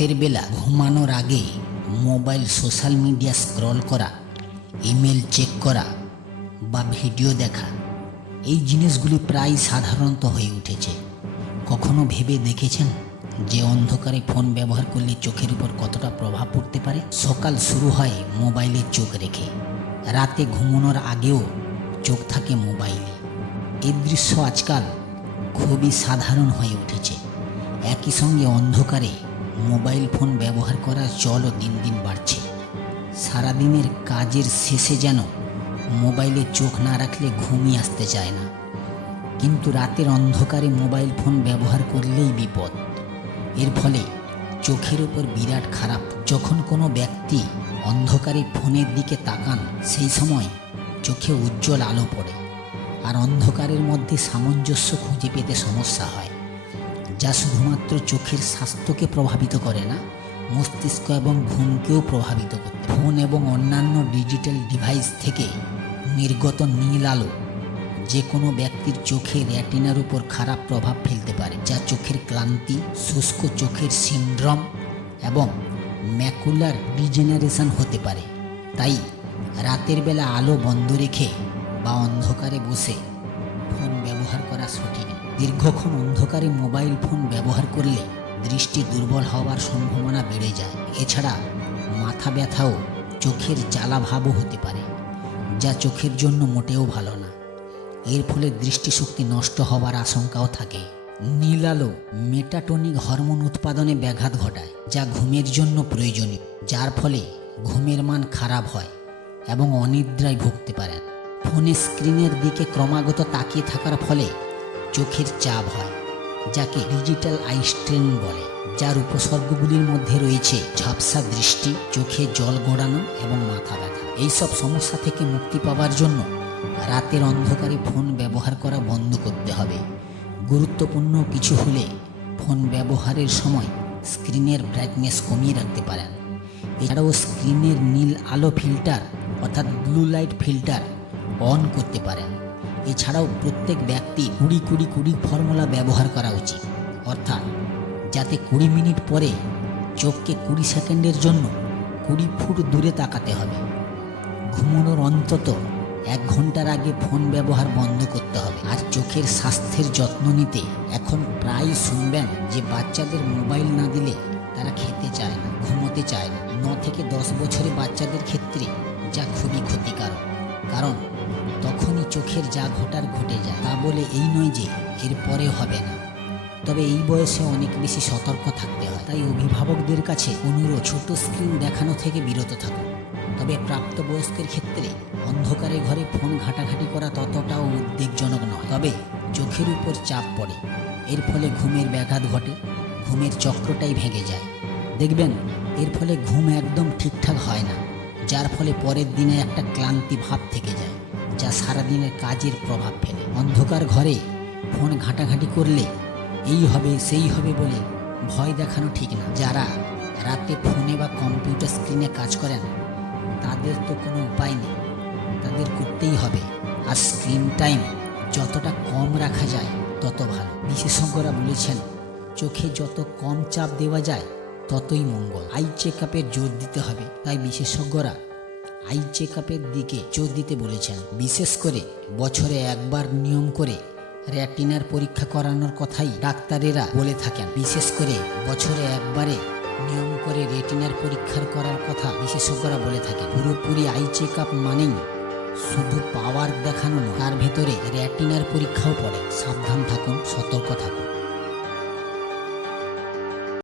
রাতের বেলা ঘুমানোর আগে মোবাইল সোশ্যাল মিডিয়া স্ক্রল করা, ইমেল চেক করা বা ভিডিও দেখা, এই জিনিসগুলি প্রায় সাধারণত হয়ে উঠেছে। কখনো ভেবে দেখেছেন যে অন্ধকারে ফোন ব্যবহার করলে চোখের উপর কতটা প্রভাব পড়তে পারে? সকাল শুরু হয় মোবাইলে চোখ রেখে। রাতে ঘুমানোর আগেও চোখ থাকে মোবাইলে। এই দৃশ্য আজকাল খুবই সাধারণ হয়ে উঠেছে। একই সঙ্গে অন্ধকারে মোবাইল ফোন ব্যবহার করার চলও দিন দিন বাড়ছে। সারাদিনের কাজের শেষে যেন মোবাইলে চোখ না রাখলে ঘুমিয়ে আসতে চায় না। কিন্তু রাতের অন্ধকারে মোবাইল ফোন ব্যবহার করলেই বিপদ। এর ফলে চোখের উপর বিরাট খারাপ। যখন কোনো ব্যক্তি অন্ধকারে ফোনের দিকে তাকান, সেই সময় চোখে উজ্জ্বল আলো পড়ে। আর অন্ধকারের মধ্যে সামঞ্জস্য খুঁজে পেতে সমস্যা হয়। যা শুধুমাত্র চোখের স্বাস্থ্যকে প্রভাবিত করে না, মস্তিষ্ক এবং ঘুমকেও প্রভাবিত করে ফোন এবং অন্যান্য ডিজিটাল ডিভাইস থেকে নির্গত নীল আলো যে কোনো ব্যক্তির চোখে রেটিনার উপর খারাপ প্রভাব ফেলতে পারে, যা চোখের ক্লান্তি, শুষ্ক চোখের সিনড্রম এবং ম্যাকুলার ডিজেনারেশন হতে পারে। তাই রাতের বেলা আলো বন্ধ রেখে বা অন্ধকারে বসে ফোন ব্যবহার করা সঠিক দীর্ঘক্ষণ অন্ধকারে মোবাইল ফোন ব্যবহার করলে দৃষ্টি দুর্বল হওয়ার সম্ভাবনা বেড়ে যায়। এছাড়া মাথা ব্যথাও চোখের জ্বালাভাবও হতে পারে, যা চোখের জন্য মোটেও ভালো না। এর ফলে দৃষ্টিশক্তি নষ্ট হওয়ার আশঙ্কাও থাকে। নীল আলো মেটাটনিক হরমোন উৎপাদনে ব্যাঘাত ঘটায়, যা ঘুমের জন্য প্রয়োজনীয়, যার ফলে ঘুমের মান খারাপ হয় এবং অনিদ্রায় ভুগতে পারেন। ফোনে স্ক্রিনের দিকে ক্রমাগত তাকিয়ে থাকার ফলে চোখের চাপ হয়, যাকে ডিজিটাল আই স্ট্রেন বলে, যার উপসর্গগুলির মধ্যে রয়েছে ঝাপসা দৃষ্টি, চোখে জল গড়ানো এবং মাথা ব্যথা। এইসব সমস্যা থেকে মুক্তি পাওয়ার জন্য রাতের অন্ধকারে ফোন ব্যবহার করা বন্ধ করতে হবে। গুরুত্বপূর্ণ কিছু হলে ফোন ব্যবহারের সময় স্ক্রিনের ব্রাইটনেস কমিয়ে রাখতে পারেন। এছাড়াও স্ক্রিনের নীল আলো ফিল্টার অর্থাৎ ব্লু লাইট ফিল্টার অন করতে পারেন। এছাড়াও প্রত্যেক ব্যক্তি কুড়ি কুড়ি কুড়ি ফর্মুলা ব্যবহার করা উচিত। অর্থাৎ যাতে কুড়ি মিনিট পরে চোখকে কুড়ি সেকেন্ডের জন্য কুড়ি ফুট দূরে তাকাতে হবে। ঘুমানোর অন্তত এক ঘণ্টার আগে ফোন ব্যবহার বন্ধ করতে হবে। আর চোখের স্বাস্থ্যের যত্ন নিতে এখন প্রায় শুনবেন যে বাচ্চাদের মোবাইল না দিলে তারা খেতে চায় না, ঘুমোতে চায় না। ন থেকে দশ বছরে বাচ্চাদের ক্ষেত্রে যা খুবই ক্ষতিকারক। কারণ চোখের যা ঘটার ঘটে যায়, তা বলে এই নয় যে এর পরে হবে না। তবে এই বয়সে অনেক বেশি সতর্ক থাকতে হয়। তাই অভিভাবকদের কাছে অনুরোধ, ছোট স্ক্রিন দেখানো থেকে বিরত থাকুন। তবে প্রাপ্তবয়স্কের ক্ষেত্রে অন্ধকারে ঘরে ফোন ঘাটাঘাটি করা ততটাও উদ্বেগজনক নয়। তবে চোখের উপর চাপ পড়ে। এর ফলে ঘুমের ব্যাঘাত ঘটে। ঘুমের চক্রটাই ভেঙে যায়। দেখবেন, এর ফলে ঘুম একদম ঠিকঠাক হয় না, যার ফলে পরের দিনে একটা ক্লান্তি ভাব থেকে যায়। যা সারাদিনের কাজের প্রভাব ফেলে। অন্ধকার ঘরে ফোন ঘাঁটাঘাঁটি করলে এই হবে, সেই হবে বলে ভয় দেখানো ঠিক না। যারা রাতে ফোনে বা কম্পিউটার স্ক্রিনে কাজ করেন, তাদের তো কোনো উপায় নেই। তাদের করতেই হবে। আর স্ক্রিন টাইম যতটা কম রাখা যায়, তত ভালো। বিশেষজ্ঞরা বলেছেন, চোখে যত কম চাপ দেওয়া যায়, ততই মঙ্গল। আই চেক আপে জোর দিতে হবে। তাই বিশেষজ্ঞরা আই চেক আপের দিকে জোর দিতে বলেছেন। বিশেষ করে বছরে একবার নিয়ম করে রেটিনার পরীক্ষা করানোর কথাই ডাক্তারেরা বলে থাকেন। বিশেষ করে বছরে একবারে নিয়ম করে রেটিনার পরীক্ষার করার কথা বিশেষজ্ঞরা বলে থাকেন। পুরোপুরি আই চেক আপ মানেই শুধু পাওয়ার দেখানো নয়, তার ভেতরে রেটিনার পরীক্ষাও পড়ে। সাবধান থাকুন, সতর্ক থাকুন।